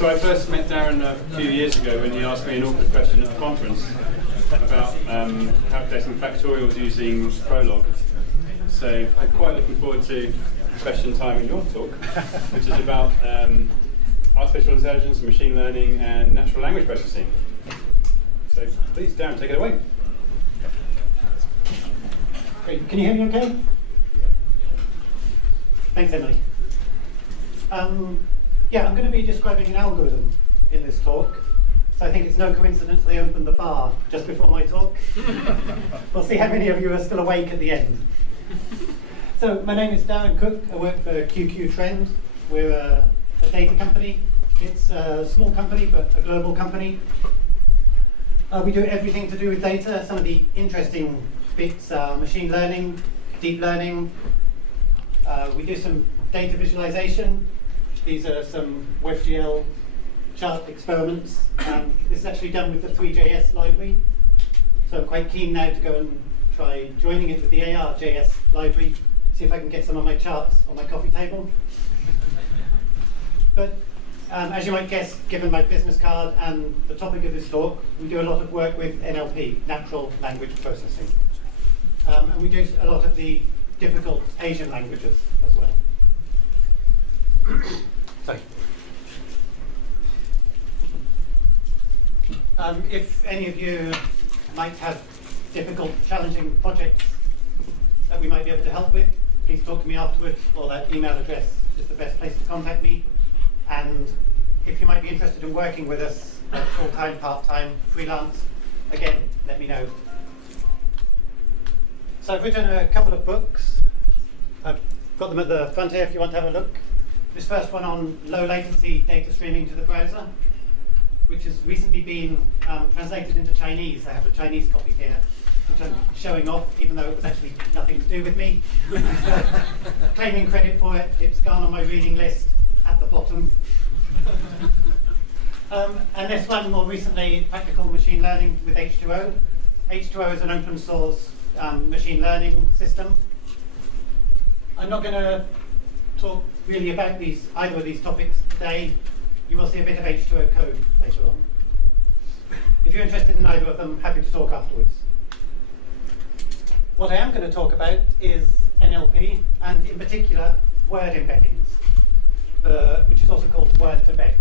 So I first met Darren a few years ago when he asked me an awkward question at a conference about calculating factorials using Prolog. So I'm quite looking forward to question time in your talk, which is about artificial intelligence, machine learning, and natural language processing. So please, Darren, take it away. Great. Can you hear me okay? Thanks, Emily. Yeah, I'm going to be describing an algorithm in this talk. So I think it's no coincidence they opened the bar just before my talk. We'll see how many of you are still awake at the end. So my name is Darren Cook. I work for QQ Trend. We're a data company. It's a small company, but a global company. We do everything to do with data. Some of the interesting bits are machine learning, deep learning. We do some data visualization. These are some WebGL chart experiments. This is actually done with the 3JS library. So I'm quite keen now to go and try joining it with the ARJS library, see if I can get some of my charts on my coffee table. But as you might guess, given my business card and the topic of this talk, we do a lot of work with NLP, natural language processing. And we do a lot of the difficult Asian languages as well. Sorry. If any of you might have difficult, challenging projects that we might be able to help with, please talk to me afterwards, or that email address is the best place to contact me. And if you might be interested in working with us, full-time, part-time, freelance, again, let me know. So I've written a couple of books. I've got them at the front here if you want to have a look. This first one on low latency data streaming to the browser, which has recently been translated into Chinese. I have a Chinese copy here, which I'm showing off, even though it was actually nothing to do with me. Claiming credit for it, it's gone on my reading list at the bottom. And this one more recently, practical machine learning with H2O. H2O is an open source machine learning system. I'm not going to talk really about either of these topics today. You will see a bit of H2O code later on. If you're interested in either of them, happy to talk afterwards. What I am going to talk about is NLP, and in particular, word embeddings, which is also called word-to-vec.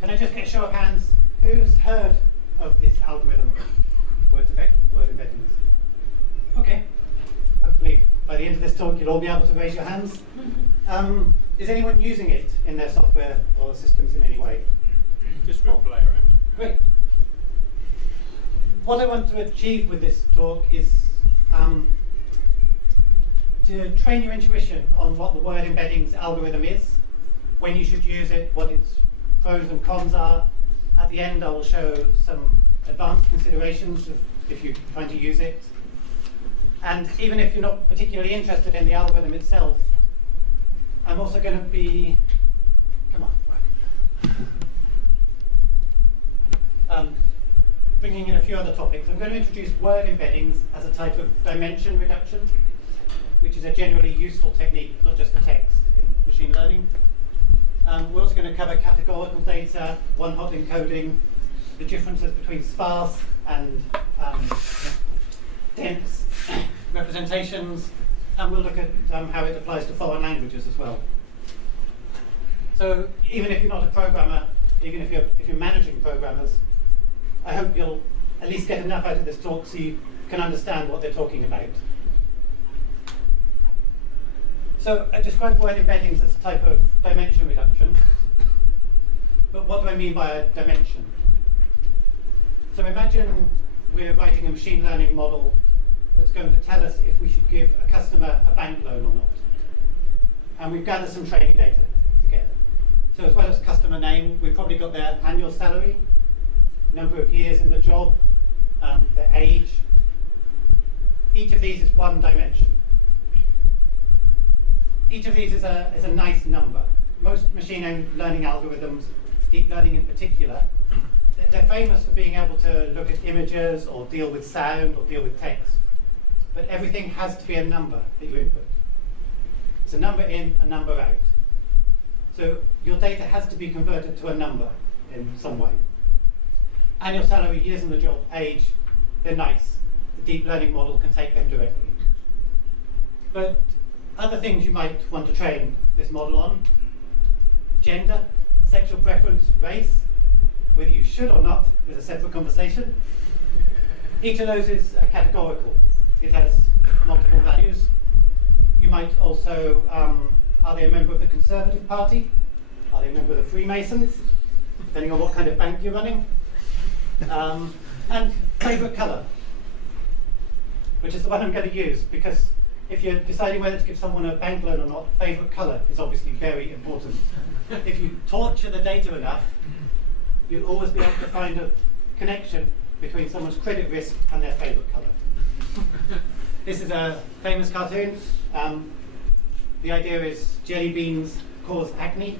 Can I just get a show of hands? Who's heard of this algorithm, word-to-vec, word embeddings? Okay. Hopefully, by the end of this talk, you'll all be able to raise your hands. Is anyone using it in their software or systems in any way? Just for a play around. Great. What I want to achieve with this talk is to train your intuition on what the word embeddings algorithm is, when you should use it, what its pros and cons are. At the end, I will show some advanced considerations of if you're trying to use it. And even if you're not particularly interested in the algorithm itself, I'm also going to be, bringing in a few other topics. I'm going to introduce word embeddings as a type of dimension reduction, which is a generally useful technique, not just for text in machine learning. We're also going to cover categorical data, one-hot encoding, the differences between sparse and dense representations, and we'll look at how it applies to foreign languages as well. So even if you're not a programmer, even if you're managing programmers, I hope you'll at least get enough out of this talk so you can understand what they're talking about. So I described word embeddings as a type of dimension reduction, but what do I mean by a dimension? So imagine we're writing a machine learning model that's going to tell us if we should give a customer a bank loan or not. And we've gathered some training data together. So as well as customer name, we've probably got their annual salary, number of years in the job, their age. Each of these is one dimension. Each of these is a nice number. Most machine learning algorithms, deep learning in particular, they're famous for being able to look at images or deal with sound or deal with text. But everything has to be a number that you input. It's a number in, a number out. So your data has to be converted to a number in some way. Annual salary, years on the job, age, they're nice. The deep learning model can take them directly. But other things you might want to train this model on: gender, sexual preference, race. Whether you should or not is a separate conversation. Each of those is categorical. It has multiple values. You might also, are they a member of the Conservative Party? Are they a member of the Freemasons? Depending on what kind of bank you're running. And favourite colour, which is the one I'm going to use, because if you're deciding whether to give someone a bank loan or not, favourite colour is obviously very important. If you torture the data enough, you'll always be able to find a connection between someone's credit risk and their favourite colour. This is a famous cartoon. The idea is jelly beans cause acne.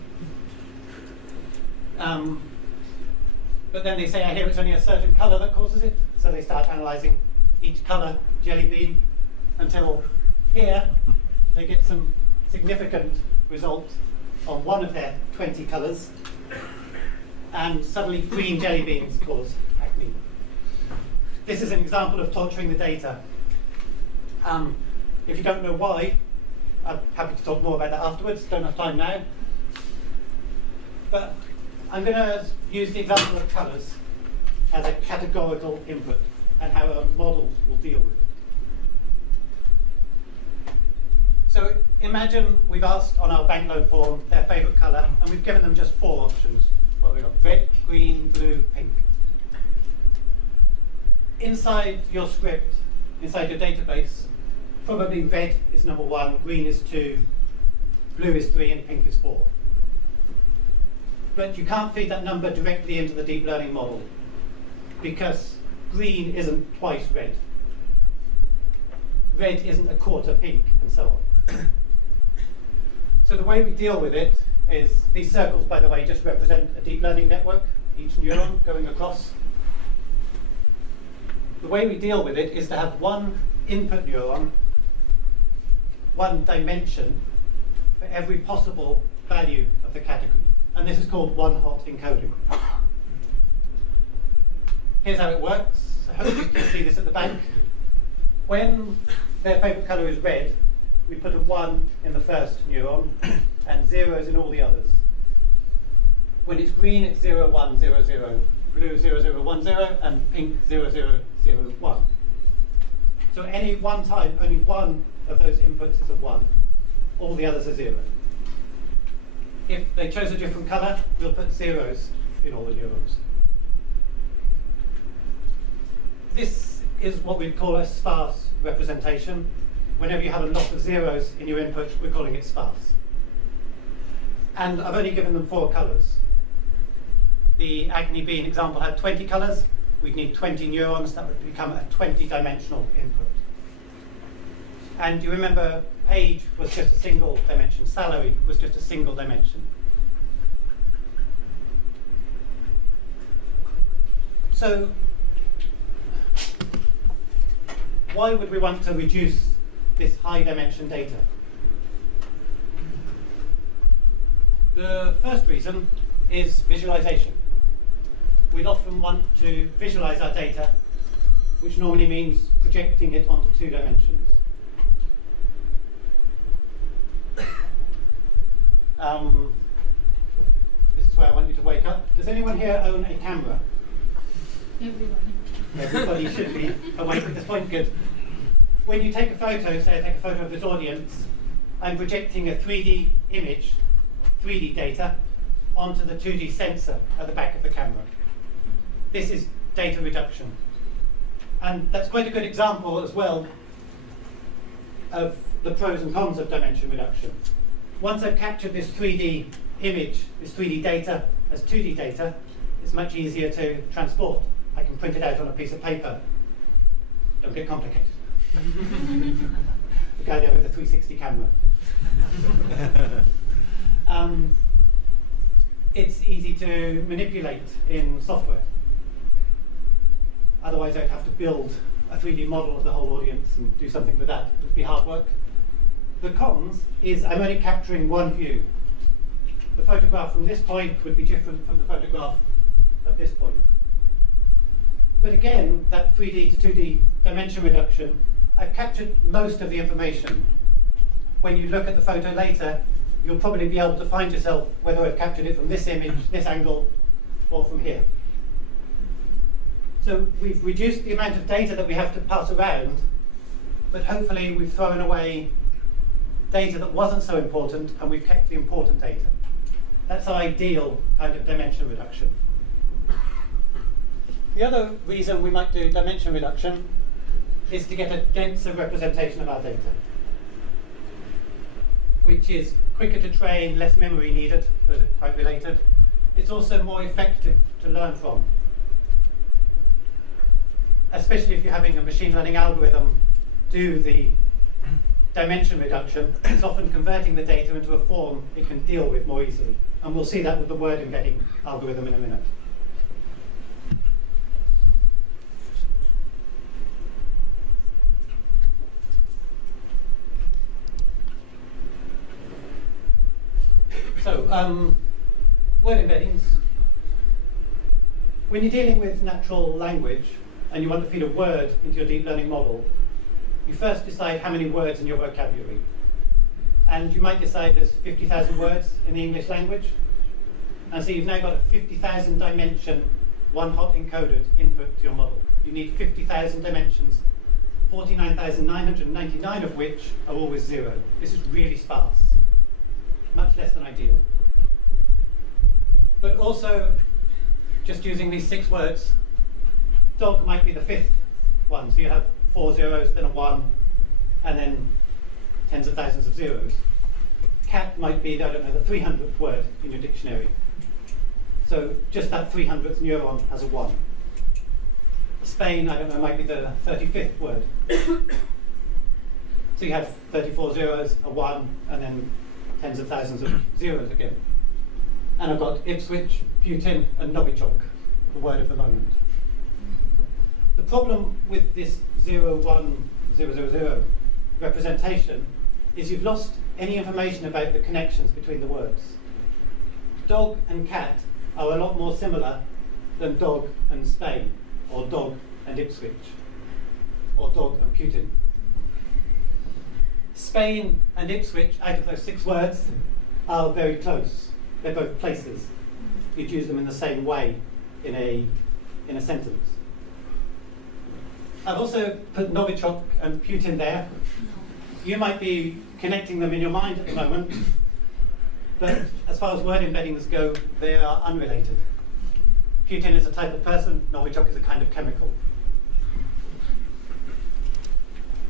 But then they say, I hear it's only a certain colour that causes it. So they start analysing each colour jelly bean until here they get some significant results on one of their 20 colours. And suddenly green jelly beans cause acne. This is an example of torturing the data. If you don't know why, I'm happy to talk more about that afterwards. Don't have time now. But I'm going to use the example of colours as a categorical input and how a model will deal with it. So imagine we've asked on our bank loan form their favourite colour, and we've given them just 4 options. What have we got? Red, green, blue, pink. Inside your script, inside your database, probably red is number 1, green is 2, blue is 3, and pink is 4. But you can't feed that number directly into the deep learning model because green isn't twice red. Red isn't a quarter pink, and so on. So the way we deal with it is, these circles, by the way, just represent a deep learning network, each neuron going across. The way we deal with it is to have one input neuron, one dimension for every possible value of the category. And this is called one-hot encoding. Here's how it works. I hope you can see this at the back. When their favourite colour is red, we put a 1 in the first neuron and 0s in all the others. When it's green, it's 0, 1, 0, 0, blue 0, 0, 1, 0, and pink 0, 0, 0, 1. So any one time, only one of those inputs is a 1. All the others are 0. If they chose a different colour, we'll put 0s in all the neurons. This is what we call a sparse representation. Whenever you have a lot of 0s in your input, we're calling it sparse. And I've only given them 4 colours. The acne bean example had 20 colours. We'd need 20 neurons. That would become a 20-dimensional input. And you remember, age was just a single dimension. Salary was just a single dimension. So why would we want to reduce this high dimension data? The first reason is visualization. We'd often want to visualize our data, which normally means projecting it onto 2 dimensions. This is where I want you to wake up. Does anyone here own a camera? Everybody should be awake at this point. Good. When you take a photo, say I take a photo of this audience, I'm projecting a 3D image, 3D data, onto the 2D sensor at the back of the camera. This is data reduction. And that's quite a good example as well of the pros and cons of dimension reduction. Once I've captured this 3D image, this 3D data as 2D data, it's much easier to transport. I can print it out on a piece of paper. Don't get complicated. The guy there with the 360 camera. It's easy to manipulate in software. Otherwise, I'd have to build a 3D model of the whole audience and do something with that. It would be hard work. The cons is I'm only capturing one view. the photograph from this point would be different from the photograph at this point. But again, that 3D to 2D dimension reduction, I've captured most of the information. When you look at the photo later, you'll probably be able to find yourself whether I've captured it from this image, this angle, or from here. So we've reduced the amount of data that we have to pass around, but hopefully we've thrown away data that wasn't so important, and we've kept the important data. That's our ideal kind of dimension reduction. The other reason we might do dimension reduction is to get a denser representation of our data, which is quicker to train, less memory needed, those are quite related. It's also more effective to learn from, especially if you're having a machine learning algorithm do the dimension reduction. It's often converting the data into a form it can deal with more easily. And we'll see that with the word embedding algorithm in a minute. So, word embeddings. When you're dealing with natural language and you want to feed a word into your deep learning model, you first decide how many words in your vocabulary. And you might decide there's 50,000 words in the English language. And so you've now got a 50,000 dimension, one-hot encoded input to your model. You need 50,000 dimensions, 49,999 of which are always zero. This is really sparse. Much less than ideal. But also, just using these 6 words, dog might be the 5th one. So you have 4 zeros, then a 1, and then tens of thousands of zeros. Cat might be, I don't know, the 300th word in your dictionary. So just that 300th neuron has a 1. Spain, I don't know, might be the 35th word. So you have 34 zeros, a 1, and then tens of thousands of zeros again. And I've got Ipswich, Putin, and Novichok, the word of the moment. The problem with this 0, 1, 0, 0, 0 representation is you've lost any information about the connections between the words. Dog and cat are a lot more similar than dog and Spain, or dog and Ipswich, or dog and Putin. Spain and Ipswich, out of those 6 words, are very close. They're both places. You'd use them in the same way in a sentence. I've also put Novichok and Putin there. You might be connecting them in your mind at the moment, but as far as word embeddings go, they are unrelated. Putin is a type of person, Novichok is a kind of chemical.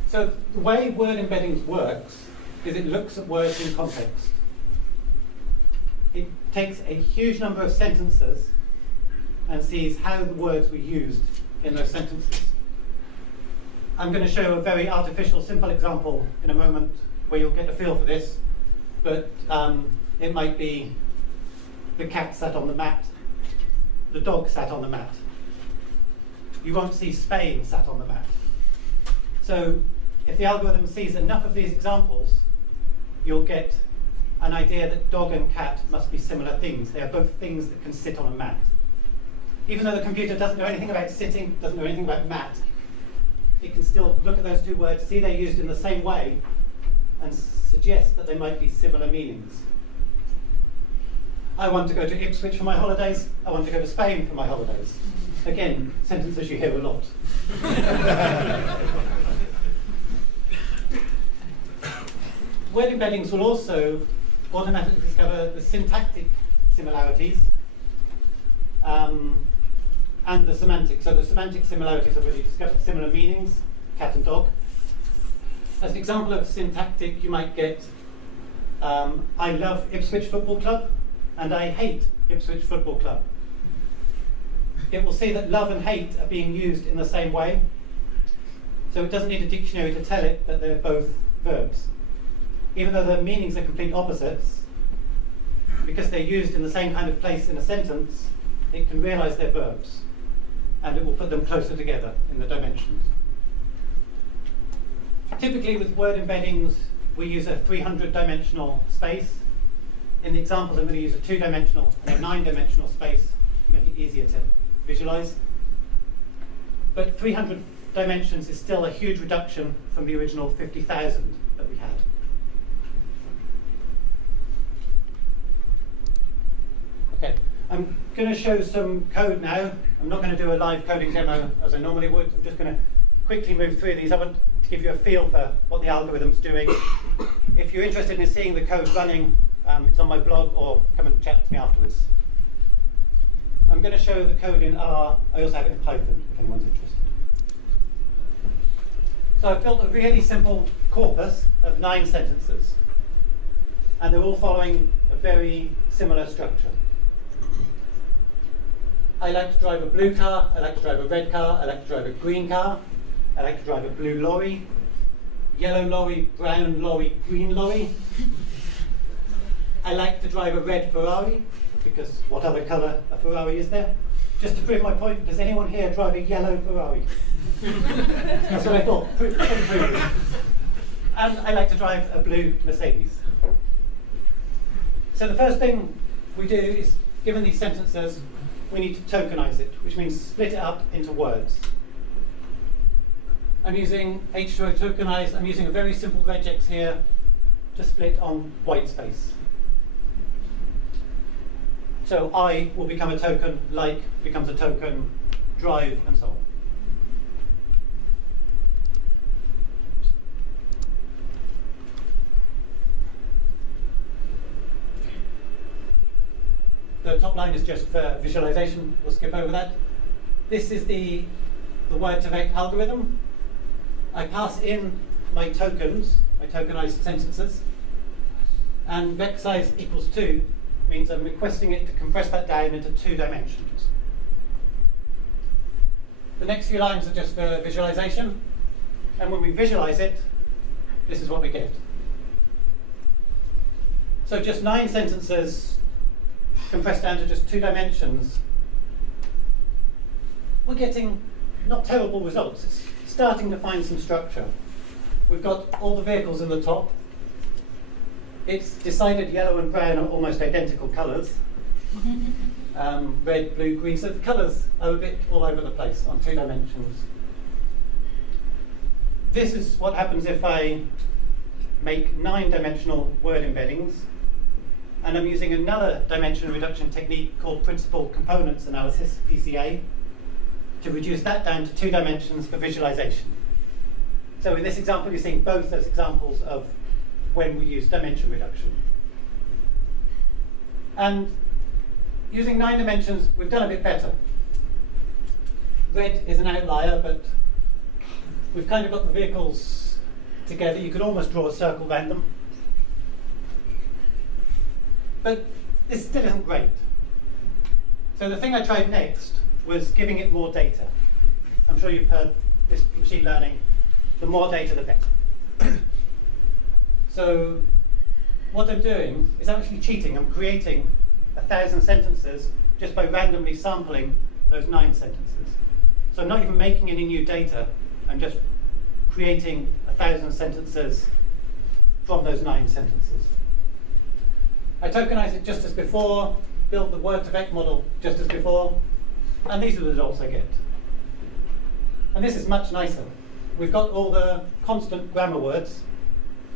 So the way word embeddings works is it looks at words in context. It takes a huge number of sentences and sees how the words were used in those sentences. I'm going to show a very artificial, simple example in a moment where you'll get a feel for this, but it might be the cat sat on the mat, the dog sat on the mat. You won't see Spain sat on the mat. So if the algorithm sees enough of these examples, you'll get an idea that dog and cat must be similar things. They are both things that can sit on a mat. Even though the computer doesn't know anything about sitting, doesn't know anything about mat, it can still look at those 2 words, see they're used in the same way, and suggest that they might be similar meanings. I want to go to Ipswich for my holidays. I want to go to Spain for my holidays. Again, sentences you hear a lot. Word embeddings will also automatically discover the syntactic similarities and the semantic. So the semantic similarities have already discovered similar meanings, cat and dog. As an example of syntactic, you might get, I love Ipswich Football Club, and I hate Ipswich Football Club. It will see that love and hate are being used in the same way, so it doesn't need a dictionary to tell it that they're both verbs. Even though the meanings are complete opposites, because they're used in the same kind of place in a sentence, it can realize they're verbs, and it will put them closer together in the dimensions. Typically with word embeddings, we use a 300-dimensional space. in the examples, I'm going to use a 2-dimensional and a 9-dimensional space to make it easier to visualize. But 300 dimensions is still a huge reduction from the original 50,000 that we had. Okay, I'm going to show some code now. I'm not going to do a live coding demo as I normally would. I'm just going to quickly move through these. I want to give you a feel for what the algorithm's doing. If you're interested in seeing the code running, it's on my blog, or come and chat to me afterwards. I'm going to show the code in R. I also have it in Python, if anyone's interested. So I've built a really simple corpus of 9 sentences. And they're all following a very similar structure. I like to drive a blue car, I like to drive a red car, I like to drive a green car, I like to drive a blue lorry, yellow lorry, brown lorry, green lorry. I like to drive a red Ferrari, because what other colour a Ferrari is there? Just to prove my point, does anyone here drive a yellow Ferrari? That's what I thought. And I like to drive a blue Mercedes. So the first thing we do is, given these sentences, we need to tokenize it, which means split it up into words. I'm using H2O tokenize. I'm using a very simple regex here to split on white space. So I will become a token, like becomes a token, drive, and so on. The top line is just for visualization. We'll skip over that. This is the word-to-vec algorithm. I pass in my tokens, my tokenized sentences, and vec size equals 2 means I'm requesting it to compress that down into 2 dimensions. The next few lines are just for visualization, and when we visualize it, this is what we get. So just 9 sentences compressed down to just 2 dimensions. We're getting not terrible results. It's starting to find some structure. We've got all the vehicles in the top. It's decided yellow and brown are almost identical colours. Red, blue, green. So the colours are a bit all over the place on 2 dimensions. This is what happens if I make 9-dimensional word embeddings. And I'm using another dimension reduction technique called principal components analysis, PCA, to reduce that down to 2 dimensions for visualization. So in this example, you're seeing both as examples of when we use dimension reduction. And using 9 dimensions, we've done a bit better. Red is an outlier, but we've kind of got the vehicles together. You could almost draw a circle around them. But this still isn't great. So the thing I tried next was giving it more data. I'm sure you've heard this machine learning. The more data, the better. So what I'm doing is I'm actually cheating. I'm creating 1,000 sentences just by randomly sampling those 9 sentences. So I'm not even making any new data. I'm just creating 1,000 sentences from those 9 sentences. I tokenize it just as before, build the word-to-vec model just as before, and these are the results I get. And this is much nicer. We've got all the constant grammar words.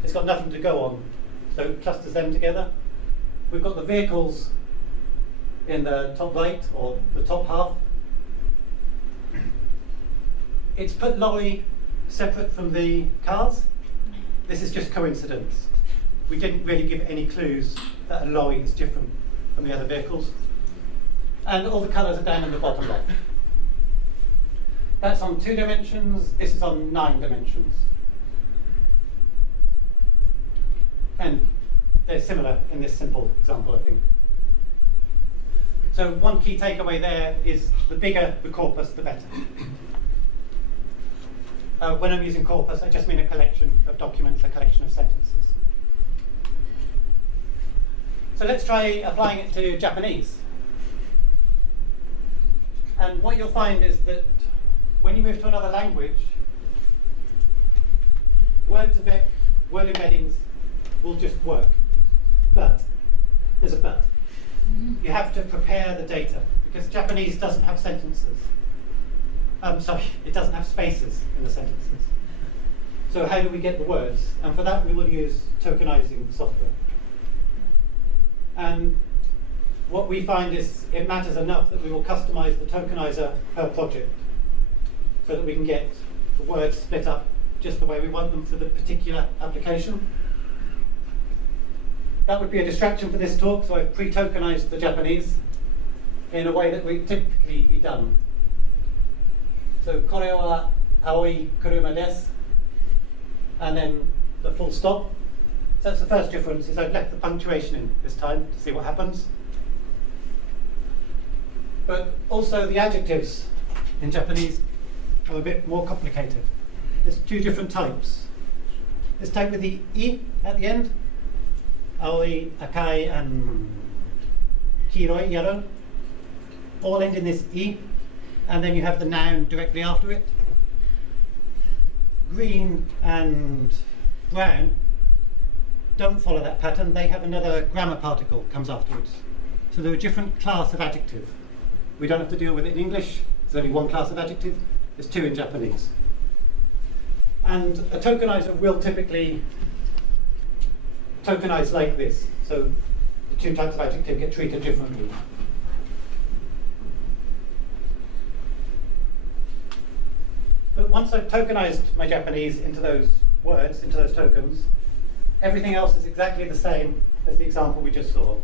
It's got nothing to go on, so it clusters them together. We've got the vehicles in the top right, or the top half. It's put lorry separate from the cars. This is just coincidence. We didn't really give any clues that a lorry is different from the other vehicles. And all the colours are down in the bottom left. That's on 2 dimensions, this is on 9 dimensions. And they're similar in this simple example, I think. So one key takeaway there is the bigger the corpus, the better. When I'm using corpus, I just mean a collection of documents, a collection of sentences. So let's try applying it to Japanese. And what you'll find is that when you move to another language, word-to-vec, word embeddings will just work. But There's a but. You have to prepare the data because Japanese doesn't have sentences. It doesn't have spaces in the sentences. So how do we get the words? And for that we will use tokenizing software. And what we find is it matters enough that we will customize the tokenizer per project so that we can get the words split up just the way we want them for the particular application. That would be a distraction for this talk, so I've pre-tokenized the Japanese in a way that would typically be done. So, これは青い車です and then the full stop. So that's the first difference, is I've left the punctuation in this time to see what happens. But also the adjectives in Japanese are a bit more complicated. There's two different types. This type with the I at the end, aoi, akai, and kiroi, yellow, all end in this I, and then you have the noun directly after it. Green and brown don't follow that pattern. They have another grammar particle comes afterwards. So they're a different class of adjective. We don't have to deal with it in English. There's only one class of adjective. There's two in Japanese. And a tokenizer will typically tokenize like this. So the two types of adjective get treated differently. But once I've tokenized my Japanese into those words, into those tokens, everything else is exactly the same as the example we just saw.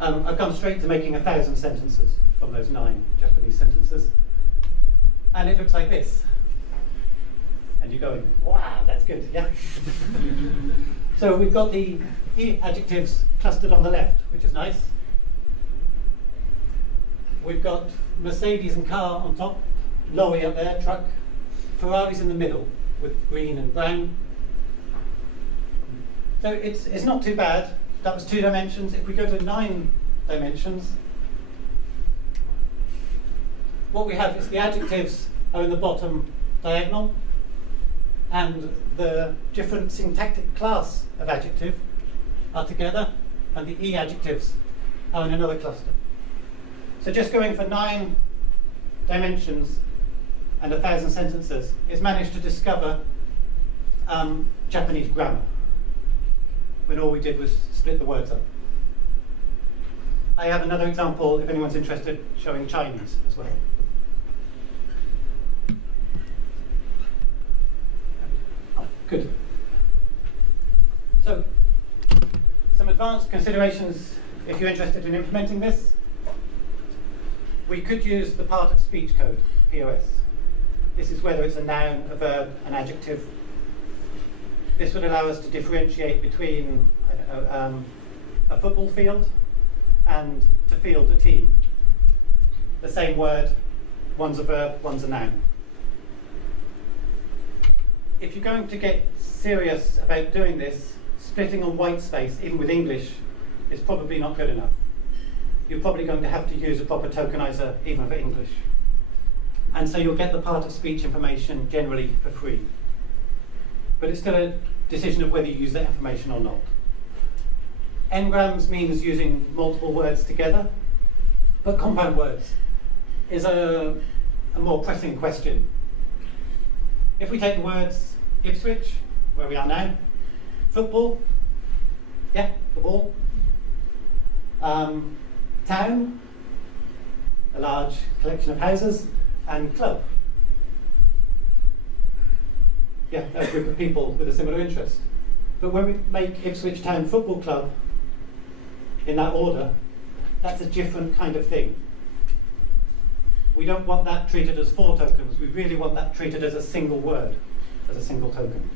I've gone straight to making 1,000 sentences from those 9 Japanese sentences. And it looks like this. And you're going, wow, that's good, yeah? So we've got the adjectives clustered on the left, which is nice. We've got Mercedes and car on top, lorry up there, truck. Ferrari's in the middle with green and brown. So it's not too bad. That was 2 dimensions. If we go to 9 dimensions, what we have is the adjectives are in the bottom diagonal, and the different syntactic class of adjective are together, and the E adjectives are in another cluster. So just going for 9 dimensions and 1,000 sentences is managed to discover Japanese grammar, when all we did was split the words up. I have another example, if anyone's interested, showing Chinese as well. Good. So, some advanced considerations if you're interested in implementing this. We could use the part of speech code, POS. This is whether it's a noun, a verb, an adjective. This would allow us to differentiate between a football field and to field a team. The same word, one's a verb, one's a noun. If you're going to get serious about doing this, splitting on white space, even with English, is probably not good enough. You're probably going to have to use a proper tokenizer even for English. And so you'll get the part of speech information generally for free. But it's still a decision of whether you use that information or not. N-grams means using multiple words together, but compound words is a more pressing question. If we take the words Ipswich, where we are now, football, yeah, football, town, a large collection of houses, and club. Yeah, a group of people with a similar interest. But when we make Ipswich Town Football Club in that order, that's a different kind of thing. We don't want that treated as 4 tokens. We really want that treated as a single word, as a single token.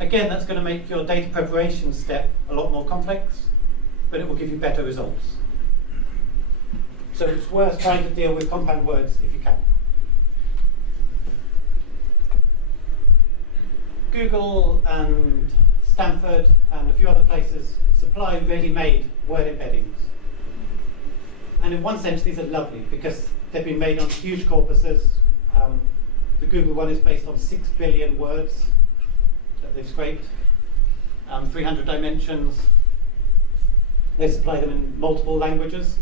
Again, that's going to make your data preparation step a lot more complex, but it will give you better results. So it's worth trying to deal with compound words if you can. Google and Stanford and a few other places supply ready-made word embeddings. And in one sense, these are lovely because they've been made on huge corpuses. The Google one is based on 6 billion words that they've scraped, 300 dimensions, They supply them in multiple languages.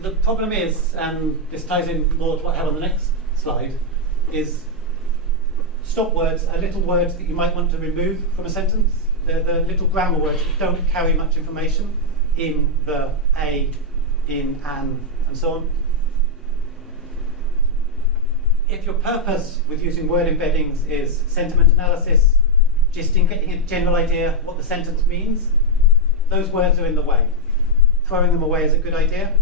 The problem is, and this ties in more to what I have on the next slide, is stop words are little words that you might want to remove from a sentence. They're the little grammar words that don't carry much information in, the, a, in, an, and so on. If your purpose with using word embeddings is sentiment analysis, just in getting a general idea what the sentence means, those words are in the way. Throwing them away is a good idea.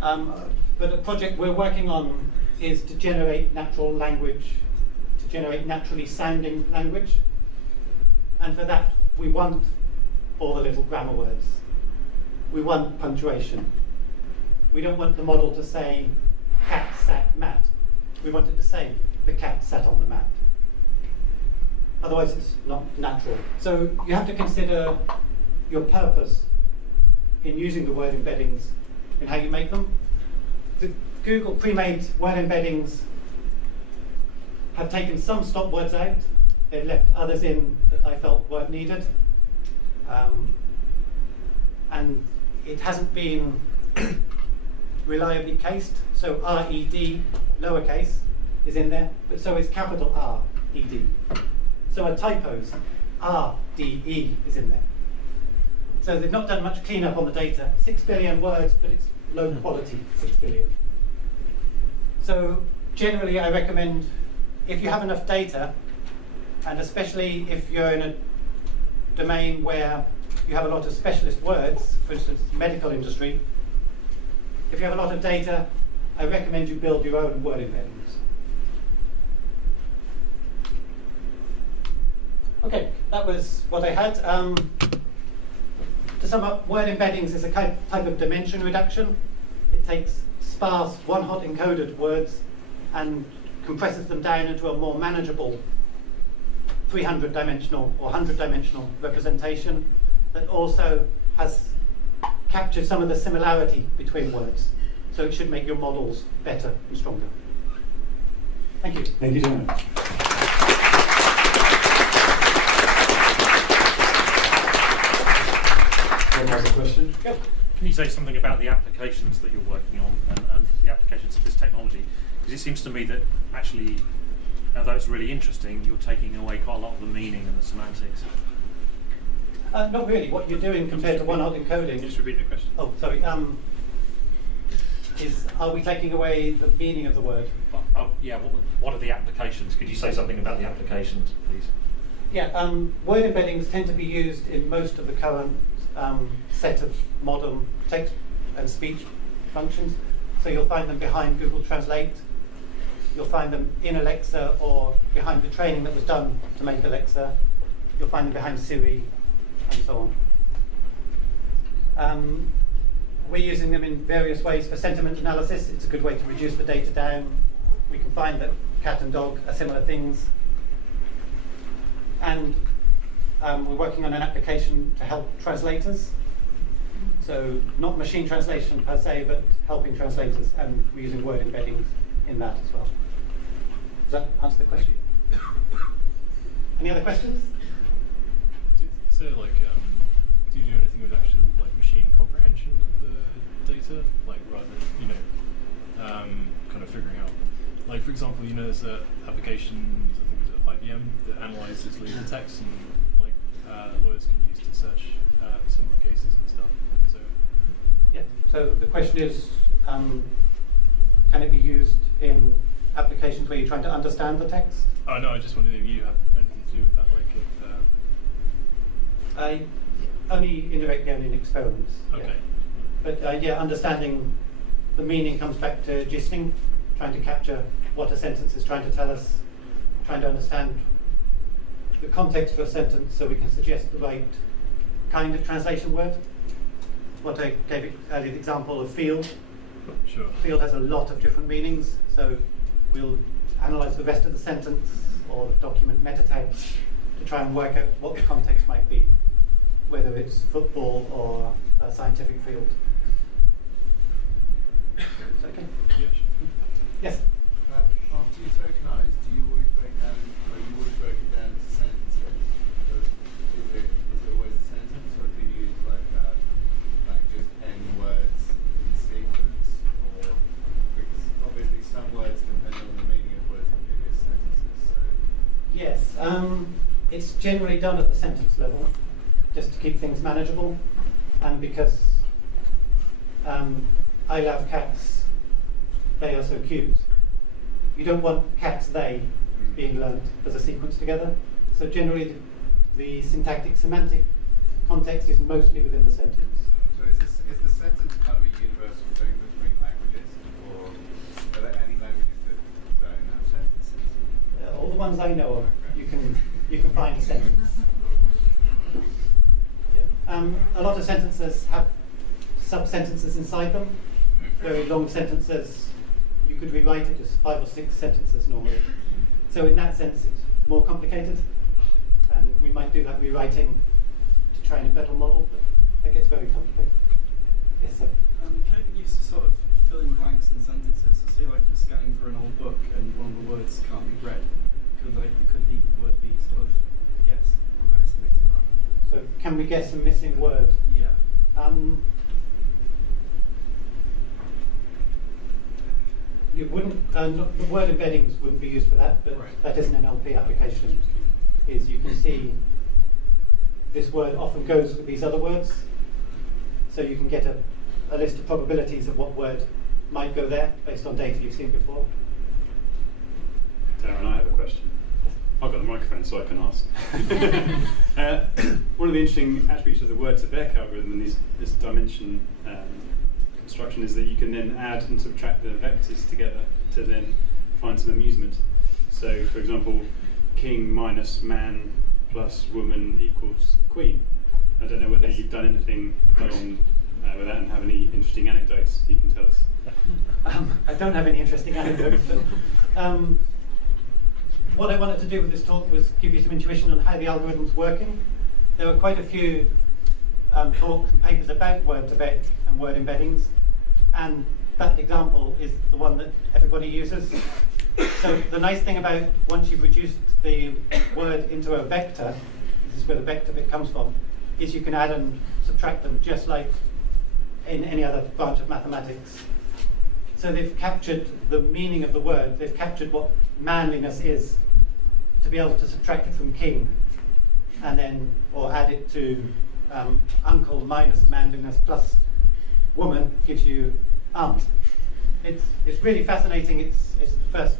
But a project we're working on is to generate natural language, to generate naturally sounding language. And for that, we want all the little grammar words. We want punctuation. We don't want the model to say, cat sat mat. We want it to say, the cat sat on the mat. Otherwise, it's not natural. So you have to consider your purpose in using the word embeddings in how you make them. The Google pre-made word embeddings have taken some stop words out. They've left others in that I felt weren't needed. And it hasn't been reliably cased. So RED, lowercase, is in there, but so is capital R-E-D. So are typos, R-D-E is in there. So they've not done much cleanup on the data. 6 billion words, but it's low quality, 6 billion. So generally I recommend, if you have enough data, and especially if you're in a domain where you have a lot of specialist words, for instance, medical industry, if you have a lot of data, I recommend you build your own word embeddings. Okay, that was what I had. To sum up, word embeddings is a type of dimension reduction. It takes sparse, one-hot encoded words and compresses them down into a more manageable 300-dimensional or 100-dimensional representation that also has captured some of the similarity between words. So it should make your models better and stronger. Thank you. Thank you, Darren. One more question? Go. Can you say something about the applications that you're working on and the applications of this technology? Because it seems to me that actually, although it's really interesting, you're taking away quite a lot of the meaning and the semantics. Not really. What you're doing compared to one-hot encoding. Can you just repeat the question? Oh, sorry. Are we taking away the meaning of the word? Yeah, what are the applications? Could you say something about the applications, please? Yeah, word embeddings tend to be used in most of the current set of modern text and speech functions. So you'll find them behind Google Translate. You'll find them in Alexa or behind the training that was done to make Alexa. You'll find them behind Siri and so on. We're using them in various ways for sentiment analysis. It's a good way to reduce the data down. We can find that cat and dog are similar things. And we're working on an application to help translators. So not machine translation per se, but helping translators, and we're using word embeddings in that as well. Does that answer the question? Any other questions? Is there like, do you do anything with actual like machine comprehension of the data, like rather kind of figuring out, like for example, there's applications I think it's at IBM that analyzes legal text and like lawyers can use to search similar cases and stuff. So yeah. So the question is, can it be used in applications where you're trying to understand the text? Oh no, I just wondered if you have anything to do with that, like if. Only indirectly in experiments. Okay. Yeah. But yeah, understanding the meaning comes back to gisting, trying to capture what a sentence is trying to tell us, trying to understand the context for a sentence so we can suggest the right kind of translation word. What I gave it earlier, the example of field. Sure. Field has a lot of different meanings, so we'll analyze the rest of the sentence or the document meta tags to try and work out what the context might be, whether it's football or a scientific field. Is that okay? Yeah, sure. Yes? After you tokenize, do you always break down, or you always break it down into sentences? Or is it always a sentence? It's generally done at the sentence level, just to keep things manageable, and because I love cats, they are so cute. You don't want cats, they being learned as a sequence together. So generally the syntactic semantic context is mostly within the sentence. So is the sentence kind of a universal thing between languages, or are there any languages that don't have sentences? All the ones I know of, you can find a sentence. Yeah. A lot of sentences have sub-sentences inside them. Very long sentences, you could rewrite it as 5 or 6 sentences normally. So in that sense, it's more complicated, and we might do that rewriting to train a better model, but it gets very complicated. Yes, sir. Can it be used to sort of fill in blanks in sentences? So say like you're scanning for an old book and one of the words can't be read. Could the word be sort of guessed or estimated rather? So can we guess a missing word? Yeah. You wouldn't, the word embeddings wouldn't be used for that, but Right. that is an NLP application. Is you can see this word often goes with these other words, so you can get a list of probabilities of what word might go there based on data you've seen before. Darren, I have a question. I've got the microphone, so I can ask. One of the interesting attributes of the word-to-vec algorithm and this dimension construction is that you can then add and subtract the vectors together to then find some amusement. So, for example, king minus man plus woman equals queen. I don't know whether you've done anything along with that and have any interesting anecdotes you can tell us. I don't have any interesting anecdotes, but what I wanted to do with this talk was give you some intuition on how the algorithm's working. There were quite a few talks and papers about word-to-vec and word embeddings, and that example is the one that everybody uses. So the nice thing about once you've reduced the word into a vector, this is where the vector bit comes from, is you can add and subtract them just like in any other branch of mathematics. So they've captured the meaning of the word, they've captured what manliness is, to be able to subtract it from king, and then, or add it to uncle minus manliness plus woman gives you aunt. It's really fascinating. It's the first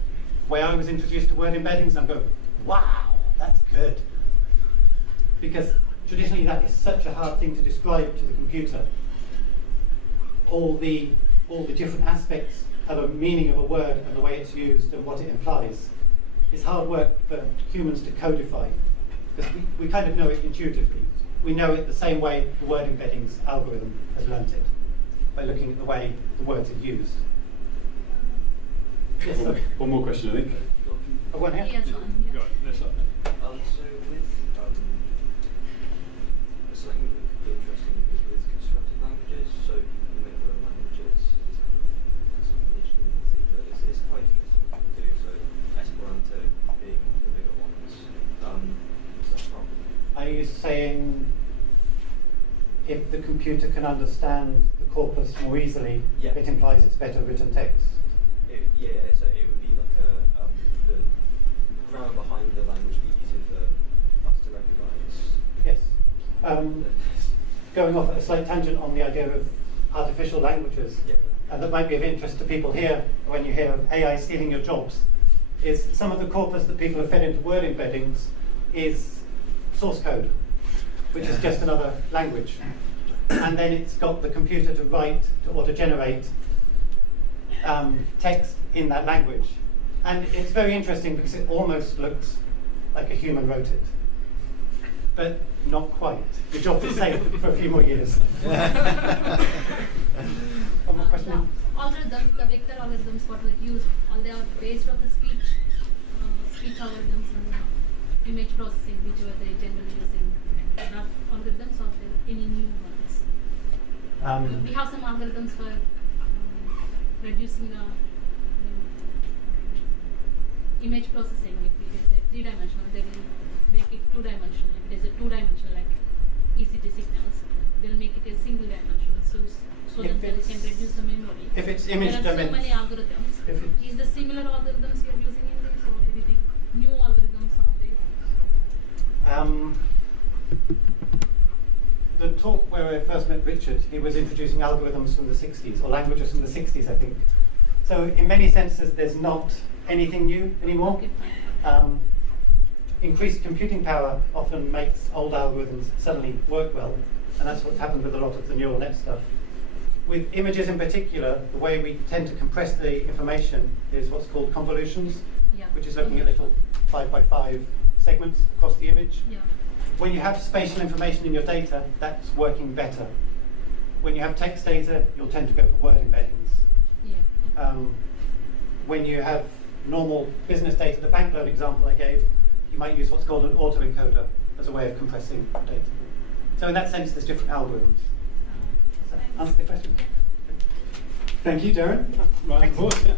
way I was introduced to word embeddings, and I go, wow, that's good. Because traditionally that is such a hard thing to describe to the computer. All the different aspects of a meaning of a word and the way it's used and what it implies. It's hard work for humans to codify, because we kind of know it intuitively. We know it the same way the word embeddings algorithm has learnt it, by looking at the way the words are used. Yes, sir. One more question, I think. Oh, one here? Yes, one. Go on, let's up. So with something interesting is with constructed languages, so you make your own languages, it's kind of something interesting in the future. It's quite interesting what you do, so Esperanto being one of the bigger ones. Is that problem? Are you saying if the computer can understand the corpus more easily, Yeah. it implies it's better written text? Yeah, so it would be like the grammar behind the language would be easier for us to recognise. Yes. Going off at a slight tangent on the idea of artificial languages, Yeah. and that might be of interest to people here when you hear of AI stealing your jobs, is some of the corpus that people have fed into word embeddings is source code, which is just another language. And then it's got the computer to write, or to generate text in that language. And it's very interesting because it almost looks like a human wrote it. But not quite. Your job is safe for a few more years. One more question? Algorithms, the vector algorithms, what were used, all they are based on the speech algorithms and image processing, which were they generally using enough algorithms, or there any new ones? We have some algorithms for reducing the image processing. If it is a 3-dimensional, they will make it 2-dimensional. If it is a 2-dimensional, like ECG signals, they'll make it a single dimensional, so that they can reduce the memory. If it's image there are so many algorithms. Is the similar algorithms you're using in this, or anything new algorithms are there? The talk where I first met Richard, he was introducing algorithms from the 60s, or languages from the 60s, I think. So in many senses, there's not anything new anymore. Okay, fine. Increased computing power often makes old algorithms suddenly work well, and that's what's happened with a lot of the neural net stuff. With images in particular, the way we tend to compress the information is what's called convolutions, Yeah. which is looking at little 5x5 segments across the image. Yeah. When you have spatial information in your data, that's working better. When you have text data, you'll tend to go for word embeddings. Yeah. When you have normal business data, the bank loan example I gave, you might use what's called an autoencoder as a way of compressing data. So in that sense, there's different algorithms. Does that answer the question? Thank you, Darren. Right, Thanks. of course, yeah.